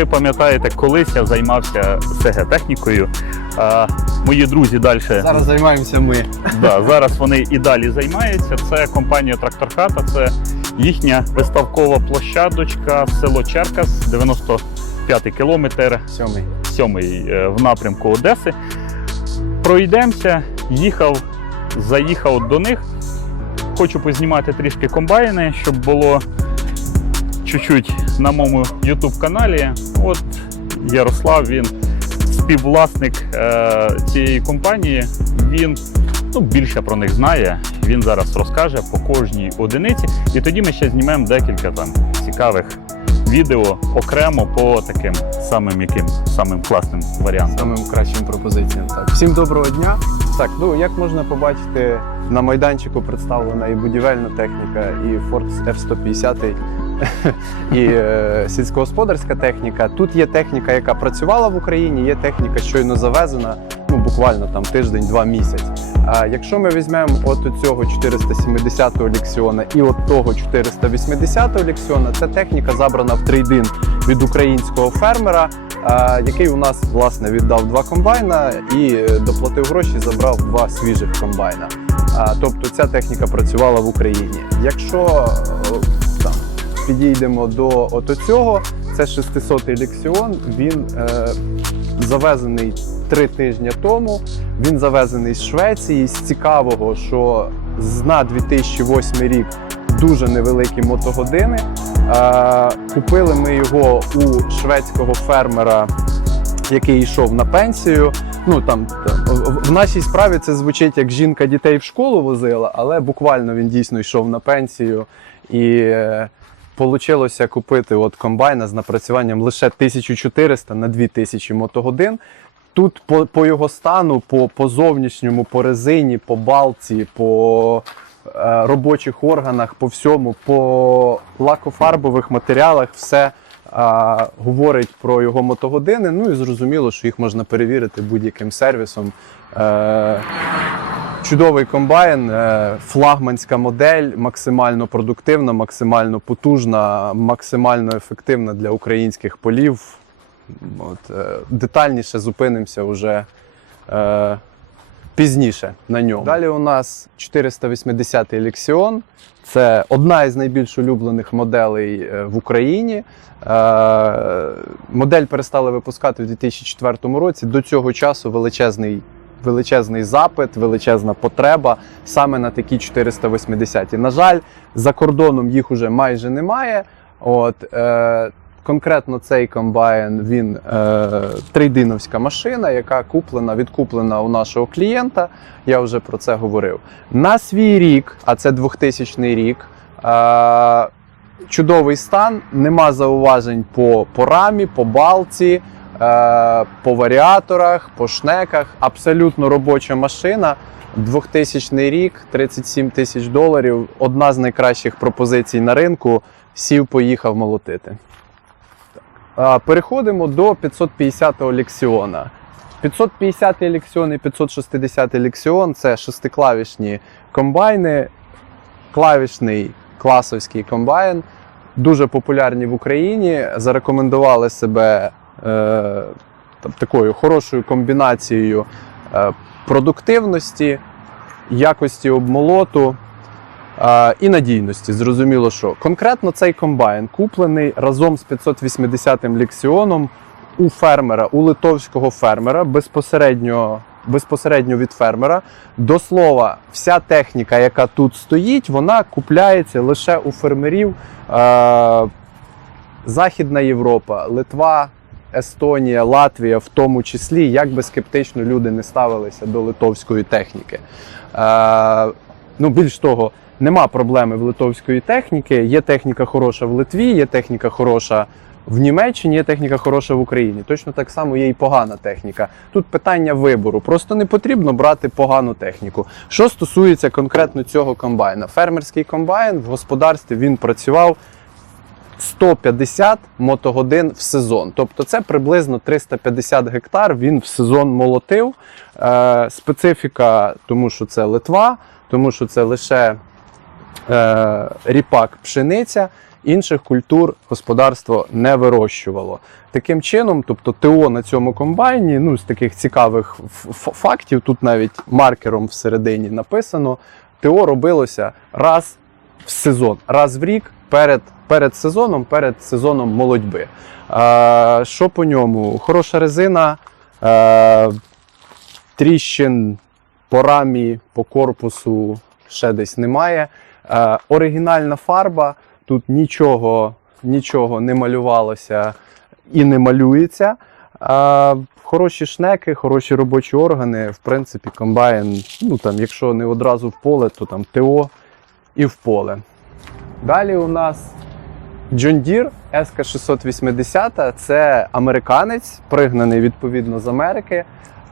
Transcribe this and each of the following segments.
ви пам'ятаєте, колись я займався СГ-технікою. Мої друзі далі Зараз займаємося ми. Да, зараз вони і далі займаються. Це компанія Трактор Хата, це їхня виставкова площадочка село Черкас, 95 кілометр, Сьомий. 7 в напрямку Одеси. Пройдемося, їхав, заїхав до них. Хочу познімати трішки комбайни, щоб було чуть-чуть на моєму YouTube каналі. От Ярослав, він співвласник е, цієї компанії. Він ну, більше про них знає. Він зараз розкаже по кожній одиниці. І тоді ми ще знімемо декілька там цікавих відео окремо по таким самим яким самим класним варіантам. Самим кращим пропозиціям. Так. Всім доброго дня. Так, ну як можна побачити, на майданчику представлена і будівельна техніка, і Ford F-150, і е, сільськогосподарська техніка. Тут є техніка, яка працювала в Україні, є техніка, щойно завезена, ну буквально там тиждень-два місяць. А якщо ми візьмемо от цього 470-го лексіона і от того 480-го лексіона, це техніка забрана в трейдин від українського фермера, який у нас власне віддав два комбайна і е, доплатив гроші, забрав два свіжих комбайна. Тобто ця техніка працювала в Україні. Якщо е, підійдемо до от цього, це 600-й лексіон. Він е, завезений три тижні тому. Він завезений з Швеції. З цікавого, що з на 2008 рік дуже невеликі мотогодини. Е, Купили ми його у шведського фермера, який йшов на пенсію. Ну там в- нашій справі це звучить як жінка дітей в школу возила, але буквально він дійсно йшов на пенсію і. Получилося купити от комбайна з напрацюванням лише 1400 на 2000 мотогодин. Тут по, по його стану, по, по зовнішньому, по резині, по балці, по е, робочих органах, по всьому, по лакофарбових матеріалах, все е, говорить про його мотогодини. Ну і зрозуміло, що їх можна перевірити будь-яким сервісом. Е, Чудовий комбайн, е, флагманська модель, максимально продуктивна, максимально потужна, максимально ефективна для українських полів. От, е, детальніше зупинимося вже е, пізніше на ньому. Далі у нас 480 Лексіон. Це одна із найбільш улюблених моделей е, в Україні. Е, Модель перестали випускати в 2004 році. До цього часу величезний величезний запит, величезна потреба саме на такі 480. На жаль, за кордоном їх уже майже немає. От, е, конкретно цей комбайн він е, трейдиновська машина, яка куплена, відкуплена у нашого клієнта. Я вже про це говорив. На свій рік, а це 2000 рік. Е, Чудовий стан, нема зауважень по, по рамі, по балці, по варіаторах, по шнеках. Абсолютно робоча машина. 2000 рік, 37 тисяч доларів. Одна з найкращих пропозицій на ринку. Сів, поїхав молотити. Переходимо до 550-го лексіона. 550 лексіон і 560 лексіон це шестиклавішні комбайни, клавішний класовський комбайн, дуже популярні в Україні. Зарекомендували себе е, такою хорошою комбінацією е, продуктивності, якості обмолоту е, і надійності. Зрозуміло, що конкретно цей комбайн куплений разом з 580-м лексіоном у фермера, у литовського фермера, безпосередньо, безпосередньо від фермера. До слова, вся техніка, яка тут стоїть, вона купляється лише у фермерів. Е, Західна Європа, Литва, Естонія, Латвія, в тому числі, як би скептично люди не ставилися до литовської техніки. Е, ну, більш того, нема проблеми в литовської техніки. Є техніка хороша в Литві, є техніка хороша в Німеччині, є техніка хороша в Україні. Точно так само є і погана техніка. Тут питання вибору. Просто не потрібно брати погану техніку. Що стосується конкретно цього комбайна, фермерський комбайн в господарстві він працював 150 мотогодин в сезон. Тобто це приблизно 350 гектар. Він в сезон молотив. Е, специфіка, тому що це Литва, тому що це лише е, ріпак пшениця. інших культур господарство не вирощувало. Таким чином, тобто ТО на цьому комбайні, ну з таких цікавих фактів, тут навіть маркером всередині написано: ТО робилося раз в сезон, раз в рік перед, перед сезоном, перед сезоном молодьби. А, що по ньому? Хороша резина, е, тріщин по рамі, по корпусу ще десь немає. Е, оригінальна фарба, тут нічого, нічого не малювалося і не малюється. Е, хороші шнеки, хороші робочі органи. В принципі, комбайн, ну там, якщо не одразу в поле, то там ТО і в поле. Далі у нас John Deere SK680 це американець, пригнаний відповідно з Америки.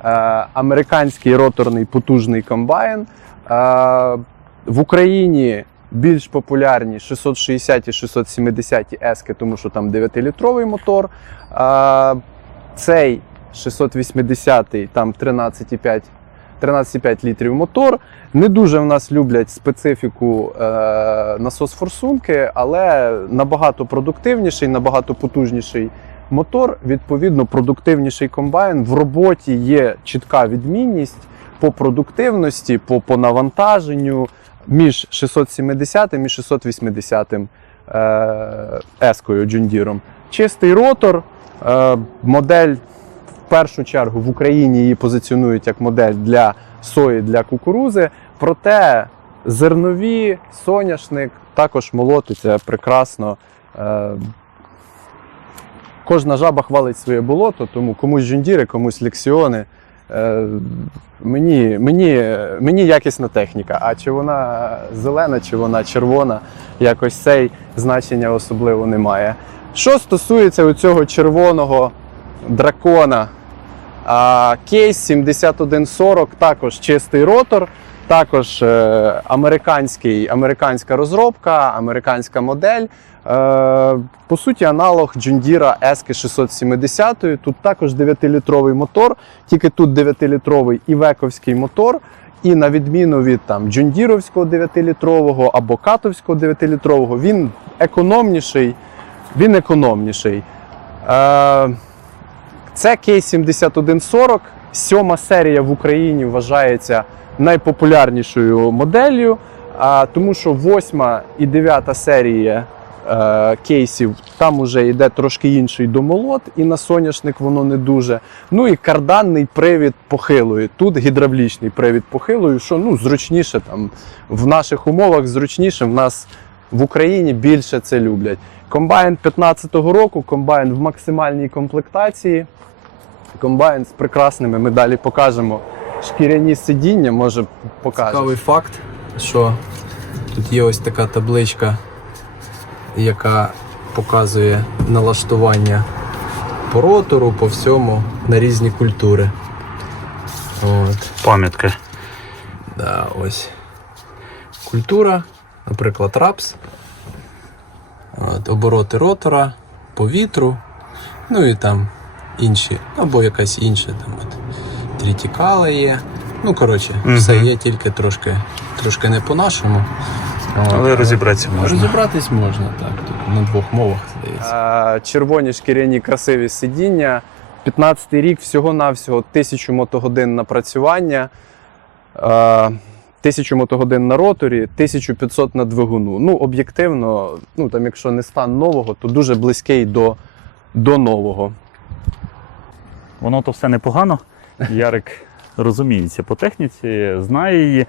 Е, американський роторний потужний комбайн. Е, в Україні більш популярні 660 і 670 ески, тому що там 9-літровий мотор. Е, цей 680 там 13,5 13,5 літрів мотор. Не дуже в нас люблять специфіку е, насос-форсунки, але набагато продуктивніший, набагато потужніший мотор. Відповідно, продуктивніший комбайн. В роботі є чітка відмінність по продуктивності, по, по навантаженню між 670 і 680 е, ескою Джундіром. Чистий ротор, е, модель першу чергу в Україні її позиціонують як модель для сої, для кукурузи. Проте зернові, соняшник також молотиться прекрасно. Е, Кожна жаба хвалить своє болото, тому комусь жундіри, комусь лексіони. Е, Мені, мені, мені якісна техніка. А чи вона зелена, чи вона червона, якось цей значення особливо немає. Що стосується цього червоного дракона, кейс 7140, також чистий ротор, також е, американський, американська розробка, американська модель. Е, по суті, аналог Джундіра Ески 670. Тут також 9-літровий мотор, тільки тут 9-літровий івековський мотор. І на відміну від там Джундіровського 9-літрового або Катовського 9-літрового, він економніший. Він економніший. Е, це кейс 7140. Сьома серія в Україні вважається найпопулярнішою моделлю, тому що восьма і дев'ята серія е, кейсів там уже йде трошки інший домолот, і на соняшник воно не дуже. Ну і карданний привід похилою. Тут гідравлічний привід похилою, що ну, зручніше там в наших умовах зручніше. В нас в Україні більше це люблять. Комбайн 15-го року, комбайн в максимальній комплектації. Комбайн з прекрасними, ми далі покажемо. Шкіряні сидіння, може покажеш. Цікавий факт, що тут є ось така табличка, яка показує налаштування по ротору, по всьому на різні культури. От, Пам'ятка. да, ось. Культура, наприклад, рапс. От, обороти ротора, по вітру, ну і там інші, або якась інша там от, трітікала є. Ну, коротше, Мгм. все є тільки трошки, трошки не по-нашому. От, Але розібратися можна. Розібратись можна, так. Тут на двох мовах, здається. Червоні шкіряні красиві сидіння. 15-й рік всього-навсього 1000 мотогодин напрацювання, 1000 мотогодин на роторі, 1500 на двигуну. Ну, об'єктивно, ну, там, якщо не стан нового, то дуже близький до, до нового. Воно то все непогано. Ярик розуміється по техніці, знає її,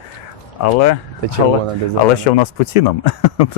але, але, але що в нас по цінам?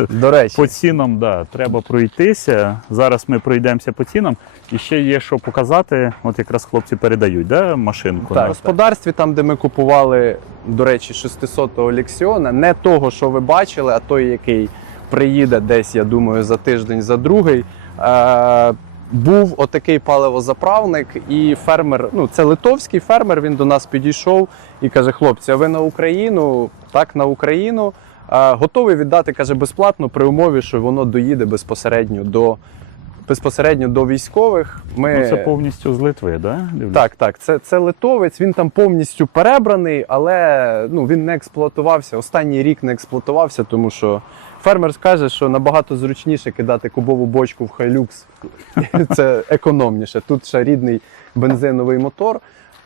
До речі, По цінам, да, треба пройтися. Зараз ми пройдемося по цінам. І ще є що показати. От якраз хлопці передають да, машинку. Так, в господарстві, там, де ми купували, до речі, 600-го Лексіона, не того, що ви бачили, а той, який приїде десь, я думаю, за тиждень, за другий. Е- був отакий паливозаправник, і фермер, ну це литовський фермер. Він до нас підійшов і каже: хлопці, а ви на Україну? Так, на Україну. Готовий віддати, каже, безплатно при умові, що воно доїде безпосередньо до, безпосередньо до військових. Ми... Ну, це повністю з Литви, да? Дивлюсь? Так, так, це, це литовець. Він там повністю перебраний, але ну він не експлуатувався. Останній рік не експлуатувався, тому що Фермер скаже, що набагато зручніше кидати кубову бочку в хайлюкс. Це економніше. Тут ще рідний бензиновий мотор.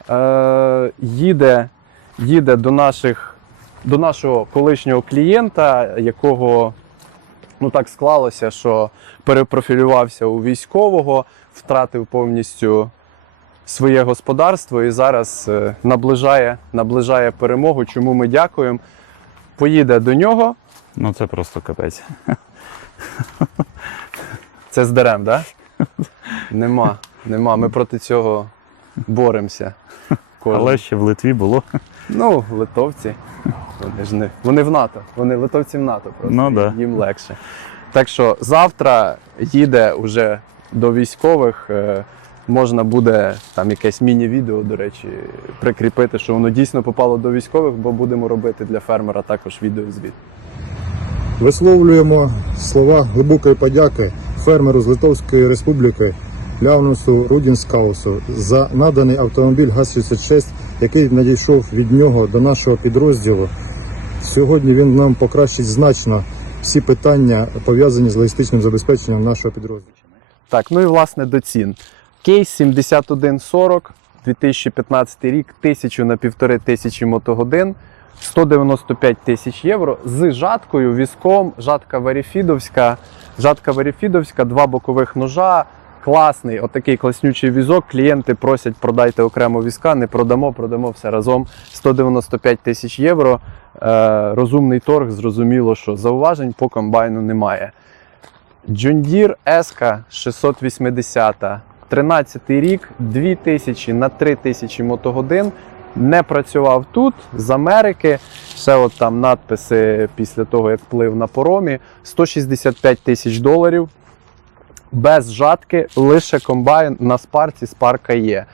Е, їде, їде до, наших, до нашого колишнього клієнта, якого ну, так склалося, що перепрофілювався у військового, втратив повністю своє господарство і зараз е, наближає, наближає перемогу. Чому ми дякуємо. Поїде до нього. Ну це просто капець. Це з дерем, так? Да? Нема, нема. Ми проти цього боремося. Кожен. Але ще в Литві було. Ну, литовці. Вони ж не. Вони в НАТО. Вони литовці в НАТО просто. Ну, да. Їм легше. Так що завтра їде уже до військових. е, Можна буде там якесь міні-відео, до речі, прикріпити, що воно дійсно попало до військових, бо будемо робити для фермера також відеозвіт. Висловлюємо слова глибокої подяки фермеру з Литовської Республіки Ляунусу Рудінскаусу за наданий автомобіль ГАЗ-66, який надійшов від нього до нашого підрозділу. Сьогодні він нам покращить значно всі питання, пов'язані з логістичним забезпеченням нашого підрозділу. Так, ну і власне до цін. Кейс 7140, 2015 рік, 1000 на півтори тисячі мотогодин, 195 тисяч євро з жаткою, візком, жатка Веріфідовська, жатка Веріфідовська, два бокових ножа. Класний, отакий класнючий візок. Клієнти просять продайте окремо візка, не продамо, продамо все разом. 195 тисяч євро. Е, розумний торг, зрозуміло, що зауважень по комбайну немає. Deere S 680, 13 рік, 2000 на 3000 мотогодин. Не працював тут з Америки. Ще от там надписи після того, як плив на поромі. 165 тисяч доларів. Без жатки, лише комбайн на спарці спарка є.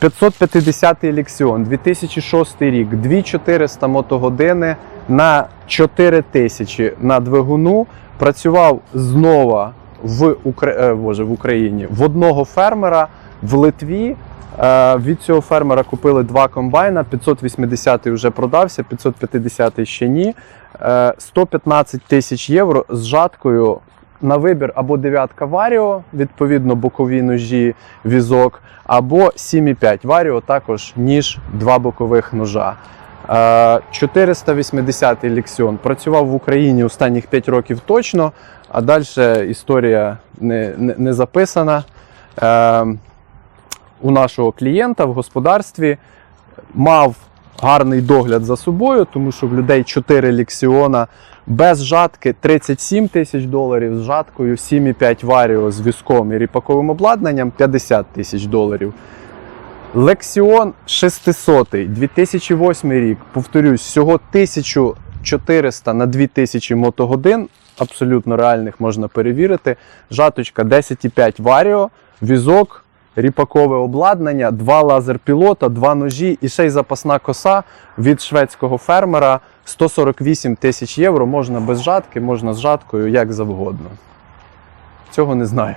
550-й Лексіон, 2006 рік, 2400 мотогодини на 4000 на двигуну. Працював знову в, Укра... е, Боже, в Україні в одного фермера в Литві. Е, Від цього фермера купили два комбайна. 580 вже продався, 550 ще ні. Е, 115 тисяч євро з жаткою на вибір або дев'ятка Варіо, відповідно бокові ножі, візок, або 7,5 Варіо, також ніж два бокових ножа. Е, 480 Лексіон працював в Україні останніх 5 років точно, а далі історія не, не, не записана. У нашого клієнта в господарстві мав гарний догляд за собою, тому що в людей 4 лексіона без жатки 37 тисяч доларів, з жаткою 7,5 варіо з візком і ріпаковим обладнанням 50 тисяч доларів. Лексіон 600, 2008 рік, повторюсь, всього 1400 на 2000 мотогодин, абсолютно реальних можна перевірити. Жаточка 10,5 варіо, візок, ріпакове обладнання, два лазерпілота, два ножі і ще й запасна коса від шведського фермера 148 тисяч євро. Можна без жатки, можна з жаткою, як завгодно. Цього не знаю.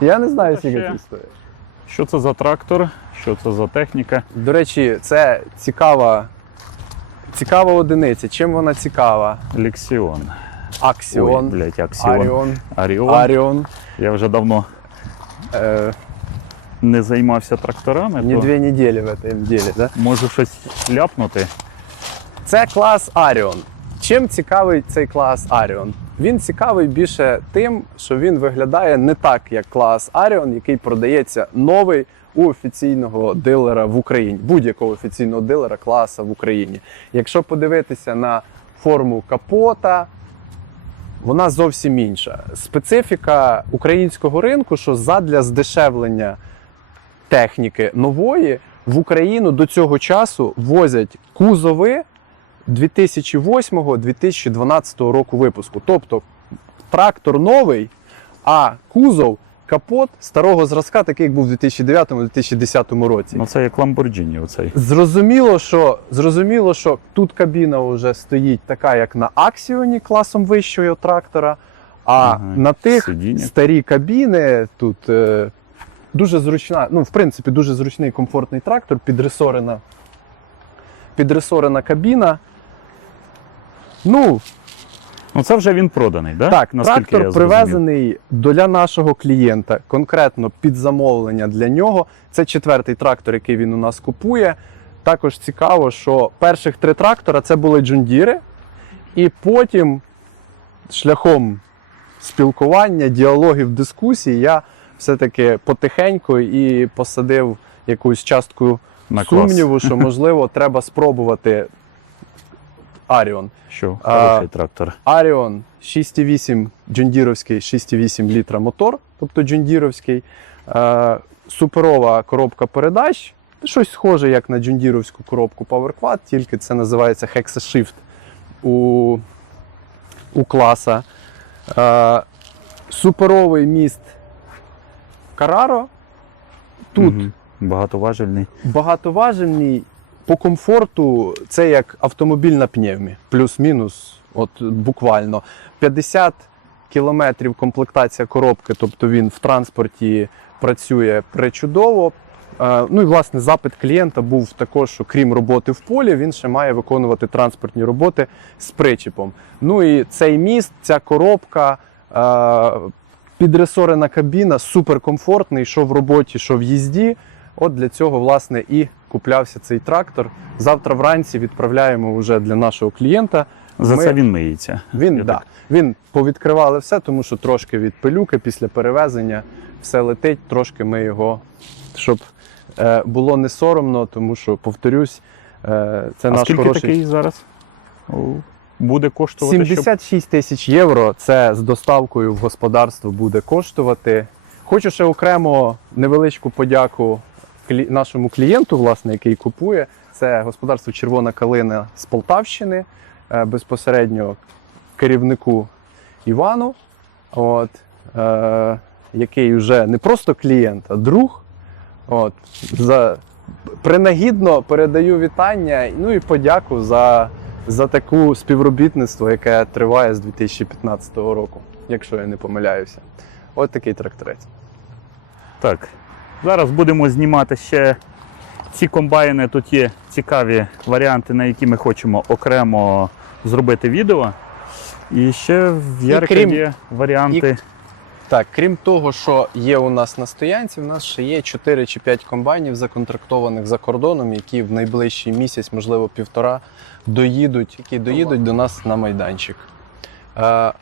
Я не знаю, скільки це стоїть. Що це за трактор? Що це за техніка? До речі, це цікава, цікава одиниця. Чим вона цікава? Лексіон. Аксіон. Аріон, Аріон. Я вже давно Е, не займався тракторами, не то дві неділі в цьому ділі. Да? можу щось ляпнути. Це клас Аріон. Чим цікавий цей клас Аріон? Він цікавий більше тим, що він виглядає не так, як клас Аріон, який продається новий у офіційного дилера в Україні, будь-якого офіційного дилера класа в Україні. Якщо подивитися на форму капота, вона зовсім інша. Специфіка українського ринку, що задля здешевлення техніки нової в Україну до цього часу возять кузови 2008-2012 року випуску. Тобто трактор новий, а кузов капот старого зразка, такий як був у 2009-2010 році. Ну це як Lamborghini оцей. Зрозуміло, що зрозуміло, що тут кабіна вже стоїть така, як на Аксіоні класом вищого трактора. А Ага, на тих сидіння. старі кабіни тут е, дуже зручна, ну, в принципі, дуже зручний комфортний трактор, підресорена, підресорена кабіна. Ну, Ну це вже він проданий, да? Так, Наскільки я трактор зрозумів. привезений для нашого клієнта, конкретно під замовлення для нього. Це четвертий трактор, який він у нас купує. Також цікаво, що перших три трактора це були джундіри, і потім шляхом спілкування, діалогів, дискусій я все-таки потихеньку і посадив якусь частку На сумніву, що можливо треба спробувати Аріон. Що А, хороший трактор. Аріон 6,8 джундіровський 6,8 літра мотор, тобто джундіровський. Е, суперова коробка передач. Щось схоже, як на джундіровську коробку PowerQuad, тільки це називається HexaShift у, у класа. Е, суперовий міст Carraro. Тут Мгм. багатоважельний. багатоважельний по комфорту це як автомобіль на пневмі, плюс-мінус, от буквально 50 кілометрів комплектація коробки, тобто він в транспорті працює пречудово. Е, Ну і власне запит клієнта був також, що крім роботи в полі, він ще має виконувати транспортні роботи з причіпом. Ну і цей міст, ця коробка, е, підресорена кабіна, суперкомфортний, що в роботі, що в їзді. От для цього, власне, і куплявся цей трактор. Завтра вранці відправляємо вже для нашого клієнта. За Ми- це він миється. Він, да, він повідкривали все, тому що трошки від пилюки після перевезення все летить, трошки ми його, щоб е, було не соромно, тому що, повторюсь, е, це а наш скільки хороший. такий зараз буде коштувати? щоб- 76 тисяч євро. Це з доставкою в господарство буде коштувати. Хочу ще окремо невеличку подяку нашому клієнту, власне, який купує. Це господарство Червона Калина з Полтавщини, е, безпосередньо керівнику Івану, от, е, який вже не просто клієнт, а друг. От, за, принагідно передаю вітання ну і подяку за за таку співробітництво, яке триває з 2015 року, якщо я не помиляюся. От такий тракторець. Так. Зараз будемо знімати ще ці комбайни. Тут є цікаві варіанти, на які ми хочемо окремо зробити відео. І ще в Ярика крім- є варіанти. Так, крім того, що є у нас на стоянці, в нас ще є 4 чи 5 комбайнів законтрактованих за кордоном, які в найближчий місяць, можливо, півтора, доїдуть, які доїдуть до нас на майданчик. Е,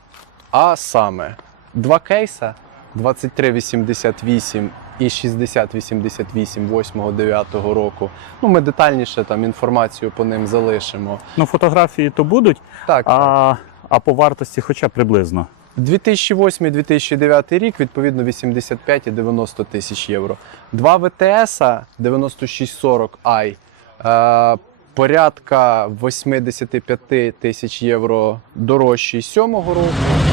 а саме два кейса 2388 і 6088 8-9 року. Ну, ми детальніше там інформацію по ним залишимо. Ну, фотографії то будуть, Так, а, а по вартості хоча приблизно. 2008-2009 рік, відповідно, 85 і 90 тисяч євро. Два ВТС 9640 i е, порядка 85 тисяч євро дорожчий сьомого року.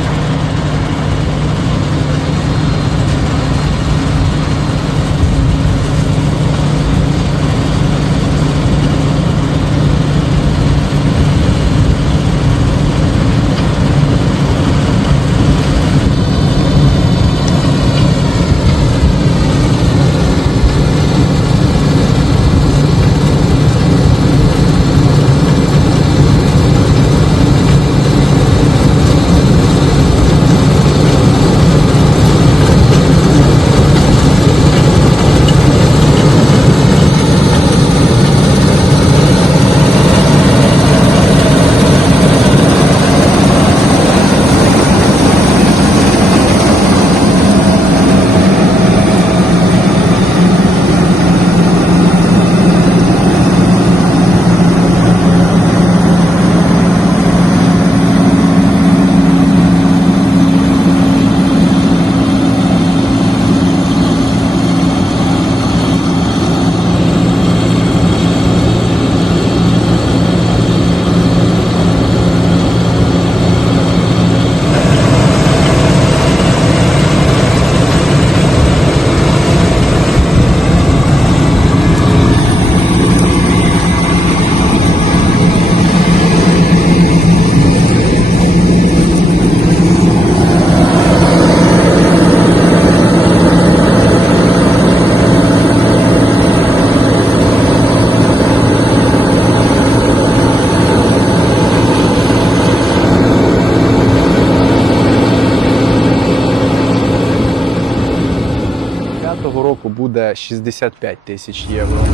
2025 року буде 65 тисяч євро.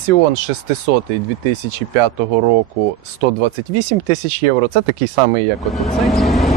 Лексіон 600 2005 року 128 тисяч євро. Це такий самий, як от цей.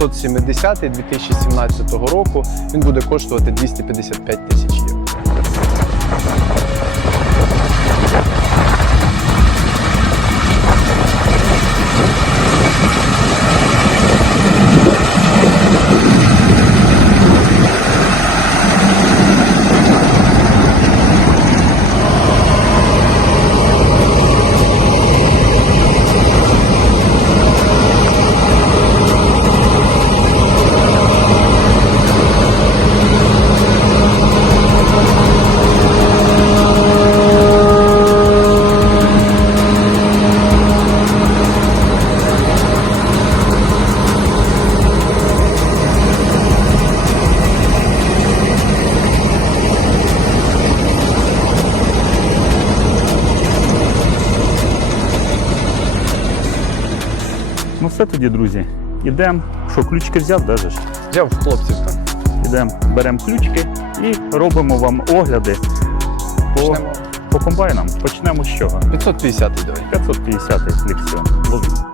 Лексіон 670 2017 року. Він буде коштувати 255 тисяч тоді, друзі. Ідемо. Що, ключки взяв, даже? Взяв хлопців там. Ідемо, беремо ключки і робимо вам огляди по, Почнемо. по комбайнам. Почнемо з чого? 550 давай. 550 лексіон. Ловіть.